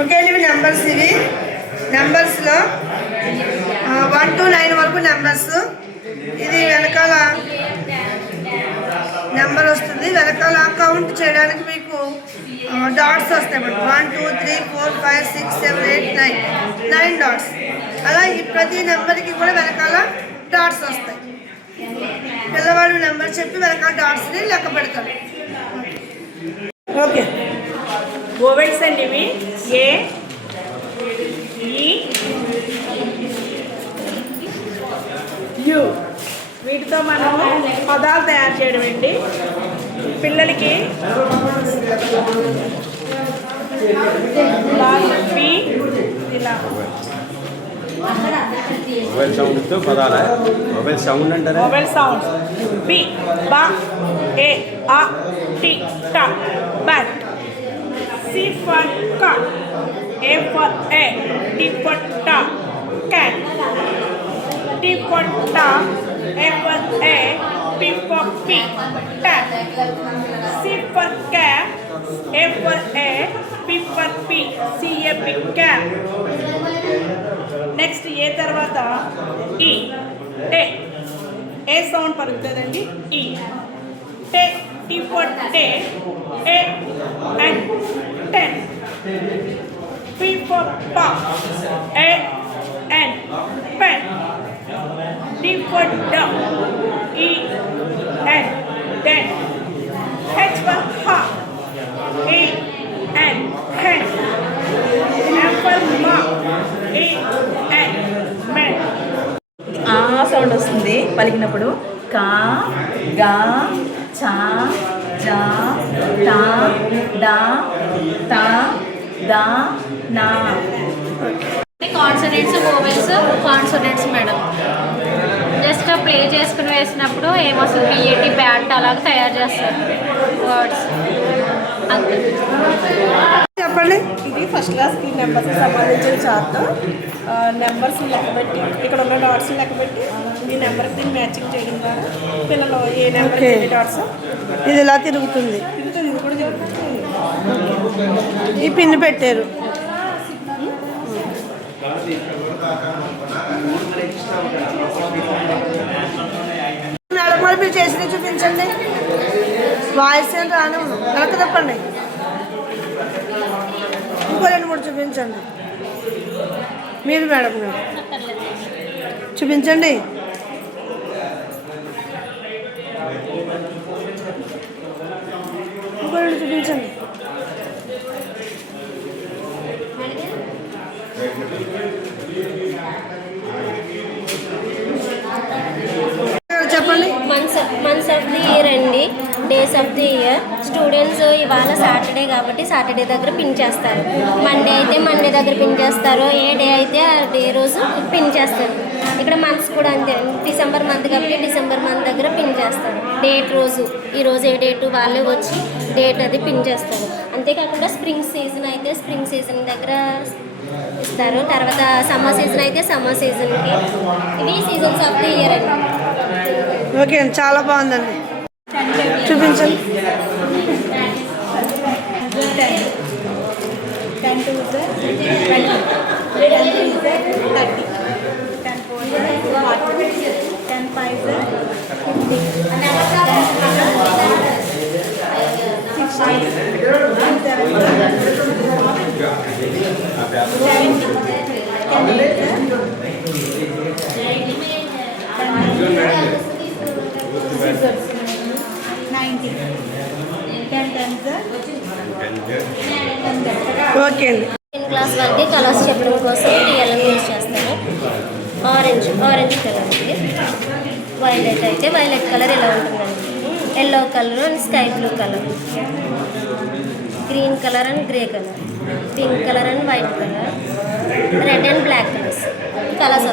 Okay అండి, ఇవి నెంబర్స్లో 1 to 9 వరకు నెంబర్స్. ఇది వెనకాల నెంబర్ వస్తుంది, వెనకాల కౌంట్ చేయడానికి మీకు డాట్స్ వస్తాయి అన్నమాట. 1 2 3 4 5 6 7 8 9 డాట్స్. అలా ఈ ప్రతి నెంబర్కి కూడా వెనకాల డాట్స్ వస్తాయి. పిల్లవాడు నెంబర్ చెప్పి వెనకాల డాట్స్ని లెక్క పెడతాడు. ఓకే, వోవెల్స్ అండి ఇవి. ఏ, ఈ, యు. వీటితో మనం పదాలు తయారు చేయడం అండి. పిల్లలకి బి ఇలా మొబైల్ సౌండ్తో పదాలా? మొబైల్ సౌండ్ అంటారా? Mobile sound. బి, బా, ఏ, ఆ, టి, టా, bat. C for cat, A for a, T for ta, cat. T for ta, A for a, P for p, tat. C for cat, A for a, P for p, C a p, cat. Next A తర్వాత E, ఏ, ఏ sound పలుకుతుందండి. ఈ, టే, T for టే, A and 10. P for pa, A and pen. D for dog, E and den. H for ha, E and hen. M for ma, E and men. ఆ sound వస్తుంది పలికినప్పుడు. కా, గా, చా, జా, టా, డా, తా, దా, నా. Consonants, vowels, consonants madam. Just play చేసుకుని వేసినప్పుడు ఏమొస్తుంది, బిఏటి, బ్యాట్ అలాగే తయారు చేస్తారు వర్డ్స్ అంతే. చెప్పండి. ఇది ఫస్ట్ క్లాస్కి నెంబర్స్కి సంబంధించిన చార్ట్. నెంబర్స్ని లెక్కబెట్టి, ఇక్కడ ఉన్న డాట్స్ని లెక్కబెట్టి ఈ నెంబర్కి దీన్ని మ్యాచింగ్ చేయడం ద్వారా పిల్లలు ఏ నెంబర్ ఏ డాట్స్ ఇది ఇలా తిరుగుతుంది, తిరుగుతుంది. ఇది కూడా తిరుగుతుంది. ఈ పిన్ పెట్టారు. మేడం మరి మీరు చేసి చూపించండి. వాయిస్ ఏం రాను, కరెక్ట్ చెప్పండి. ఇంకో 2 3 చూపించండి. మీరు మేడం గారు చూపించండి. ఇంకో 2 చూపించండి. చెప్పండి. మంత్స్ ఆఫ్ ది ఇయర్ అండి, days of the year. Students ఇవాళ సాటర్డే కాబట్టి సాటర్డే దగ్గర పిన్ చేస్తారు. మండే అయితే మండే దగ్గర పిన్ చేస్తారు. ఏ డే అయితే ఆ డే రోజు పిన్ చేస్తారు. ఇక్కడ మంత్స్ కూడా అంతే. డిసెంబర్ మంత్ కాబట్టి డిసెంబర్ మంత్ దగ్గర పిన్ చేస్తారు. డేట్ రోజు, ఈరోజు ఏ డేటు వాళ్ళే వచ్చి డేట్ అది పిన్ చేస్తారు. అంతేకాకుండా స్ప్రింగ్ సీజన్ అయితే స్ప్రింగ్ సీజన్ దగ్గర ఇస్తారు. తర్వాత సమ్మర్ సీజన్ అయితే సమ్మర్ సీజన్కి. ఇవి సీజన్స్ ఆఫ్ ది ఇయర్ అండి. ఓకే అండి, చాలా బాగుందండి. చూపించండి. 10 2 20, 10 3 30, 10 4 40, 10 5 50, 90, 10 ఓకే అండి. 10th క్లాస్ వాళ్ళకి కలర్స్ చెప్పడం కోసం టీఎల్ఎం యూజ్ చేస్తాను. ఆరెంజ్ కలర్ అండి. వైలెట్ అయితే వైలెట్ కలర్ ఇలా ఉంటుందండి. Yellow colour and sky blue colour. Green colour and grey colour. Pink colour and white colour. Red and black colours.